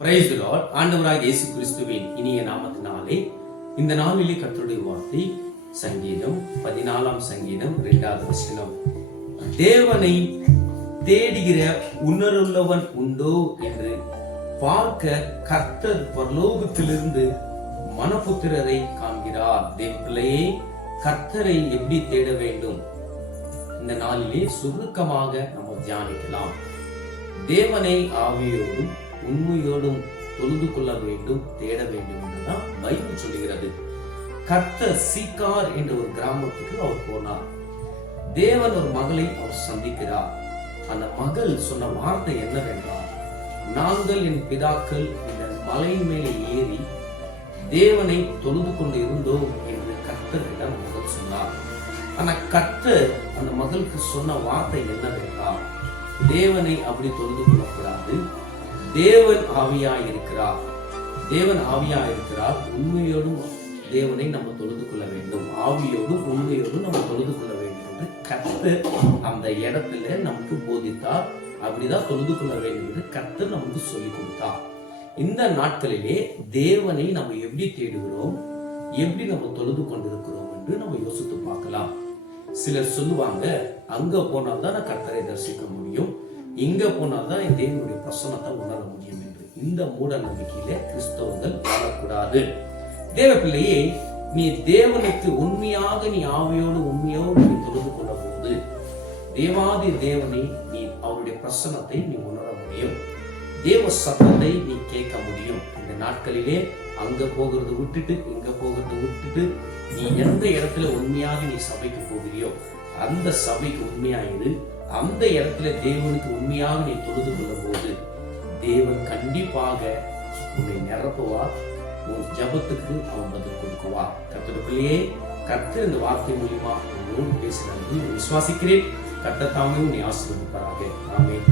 Praise the Lord. ஆண்டவராகிய இயேசு கிறிஸ்துவின் இனிய நாமத்தினாலே இந்த நாளிலே கர்த்தருடைய வார்த்தை சங்கீதம் 14 சங்கீதம் 2வது வசனம். தேவனை தேடுகிற உணர்வுள்ளவன் உண்டோ என்று பார்க்க கர்த்தர் பரலோகத்திலிருந்து மனபுத்திரரை காண்கிறார். தேவ பிள்ளையே, கர்த்தரை எப்படி தேட வேண்டும்? இந்த நாளிலே சுருக்கமாக நம்ம தியானிக்கலாம். தேவனை ஆவியோடும் உண்மையோடும் தொழுது கொள்ள வேண்டும், தேட வேண்டும் என்றுதான் பைபிள் சொல்லுகிறது. கர்த்தர் சீக்கார் என்ற ஒரு கிராமத்துக்கு அவர் போனார். தேவன் ஒரு மகளை அவர் சந்திக்கிறார். அந்த மகள் சொன்ன வார்த்தை என்னவென்றால், நாங்கள் என் பிதாக்கள் இந்த மலையின் மேலே ஏறி தேவனை தொழுது கொண்டு இருந்தோம் என்று கர்த்தரிடம் மகள் சொன்னார். ஆனா கர்த்தர் அந்த மகளுக்கு சொன்ன வார்த்தை என்னவென்றால், தேவனை அப்படி தொழுது கொள்ளக்கூடாது. தேவன் ஆவியாய் இருக்கிறார். தேவன் ஆவியாய் இருக்கிறார். உண்மையோடும் தேவனை நம்ம தொழுது கொள்ள வேண்டும், ஆவியோடும் உண்மையோடும் நம்ம தொழுது கொள்ள வேண்டும் என்று கர்த்தர் அந்த இடத்துல நமக்கு போதித்தார். அப்படிதான் தொழுது கொள்ள வேண்டும் என்று கர்த்தர் நமக்கு சொல்லிக் கொடுத்தார். இந்த நாட்களிலே தேவனை நம்ம எப்படி தேடுகிறோம், எப்படி நம்ம தொழுது கொண்டிருக்கிறோம் என்று நம்ம யோசித்து பார்க்கலாம். சிலர் சொல்லுவாங்க, அங்க போனால்தான் நான் கர்த்தரை தரிசிக்க முடியும், இங்க போனால்தான் என் தேவனுடைய பிரசன்னத்தை உணர முடியும் என்று. இந்த மூட நம்பிக்கையில கிறிஸ்தவர்கள் வாழக்கூடாது. தேவ பிள்ளையே, நீ தேவனுக்கு உண்மையாக நீ ஆவியோடு உண்மையோடு நீ தொழுது கொள்ள போது தேவாதி தேவனை நீ அவருடைய பிரசன்னத்தை நீ உணர முடியும், தேவ சத்தத்தை நீ கேட்க முடியும். இந்த நாட்களிலே அங்க போகிறது விட்டுட்டு இங்க போகிறது விட்டுட்டு நீ எந்த இடத்துல உண்மையாக நீ சபைக்கு போகிறியோ அந்த சபைக்கு உண்மையாயிரு. அந்த இடத்துல தேவனுக்கு உண்மையாக நீ தொழுது கொள்ளும் போது தேவன் கண்டிப்பாக உன்னை நிரப்புவார். உன் ஜபத்துக்கு அவன் பதில் கொடுக்குவார். கர்த்தருக்குள்ளேயே கர்த்தர் இந்த வார்த்தை மூலியமா உன்னோடு பேசுகிறார் விசுவாசிக்கிறேன். கர்த்தர் தாமே உன்னை ஆசீர்வதிப்பாராக. ஆமென்.